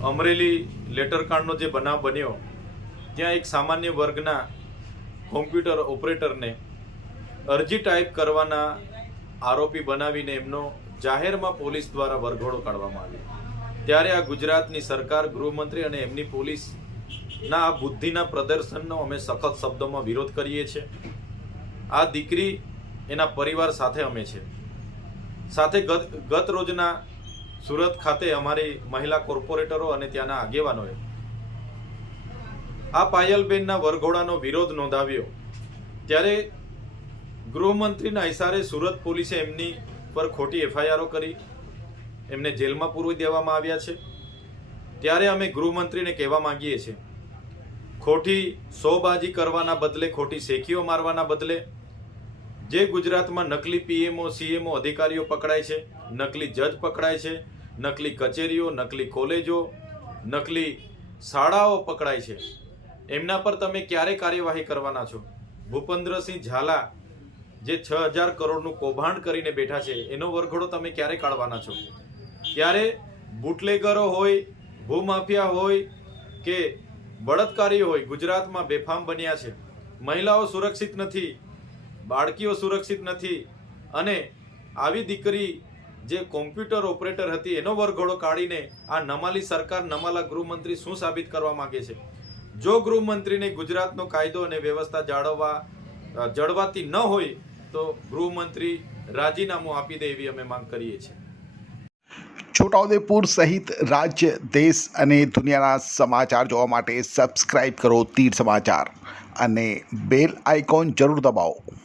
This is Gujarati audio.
અમરેલી લેટરકાંડનો જે બનાવ બન્યો ત્યાં એક સામાન્ય વર્ગના કોમ્પ્યુટર ઓપરેટરને અરજી ટાઈપ કરવાના આરોપી બનાવીને એમનો જાહેરમાં પોલીસ દ્વારા વરઘોડો કાઢવામાં આવ્યો। ત્યારે આ ગુજરાતની સરકાર, ગૃહમંત્રી અને એમની પોલીસના આ બુદ્ધિના પ્રદર્શનનો અમે સખત શબ્દોમાં વિરોધ કરીએ છીએ। આ દીકરી એના પરિવાર સાથે અમે છે। સાથે ગત રોજના સુરત ખાતે અમારી મહિલા કોર્પોરેટરો અને ત્યાંના આગેવાનોએ આ પાયલબેનના વરઘોડાનો વિરોધ નોંધાવ્યો। ત્યારે ગૃહમંત્રીના ઇશારે સુરત પોલીસે એમની પર ખોટી એફઆઈઆરો કરી એમને જેલમાં પૂરવી દેવામાં આવ્યા છે। ત્યારે અમે ગૃહમંત્રીને કહેવા માંગીએ છીએ, ખોટી શોબાજી કરવાના બદલે, ખોટી શેખીઓ મારવાના બદલે જે ગુજરાતમાં નકલી પીએમઓ સીએમઓ અધિકારીઓ પકડાય છે, નકલી જજ પકડાય છે, નકલી કચેરીઓ, નકલી કોલેજો, નકલી શાળાઓ પકડાય છે, એમના પર તમે ક્યારે કાર્યવાહી કરવાના છો? ભૂપેન્દ્રસિંહ ઝાલા જે 6000 કરોડનું કૌભાંડ કરીને બેઠા છે એનો વરઘોડો તમે ક્યારે કાઢવાના છો? ત્યારે બુટલેગરો હોય, ભૂમાફિયા હોય કે બળાત્કારીઓ હોય ગુજરાતમાં બેફામ બન્યા છે। મહિલાઓ સુરક્ષિત નથી, બાળકીઓ સુરક્ષિત નથી અને આવી દીકરી જે કોમ્પ્યુટર ઓપરેટર હતી એનો વરઘોડો કાઢીને આ નમાલી સરકાર, નમાલા ગૃહમંત્રી શું સાબિત કરવા માંગે છે? જો ગૃહમંત્રીને ગુજરાતનો કાયદો અને વ્યવસ્થા જળવાતી ન હોય તો ગૃહમંત્રી રાજીનામું આપી દે એવી અમે માંગ કરીએ છીએ। છોટાઉદેપુર સહિત રાજ્ય, દેશ અને દુનિયાના સમાચાર જોવા માટે સબસ્ક્રાઇબ કરો તીર સમાચાર અને બેલ આઇકોન જરૂર દબાવો।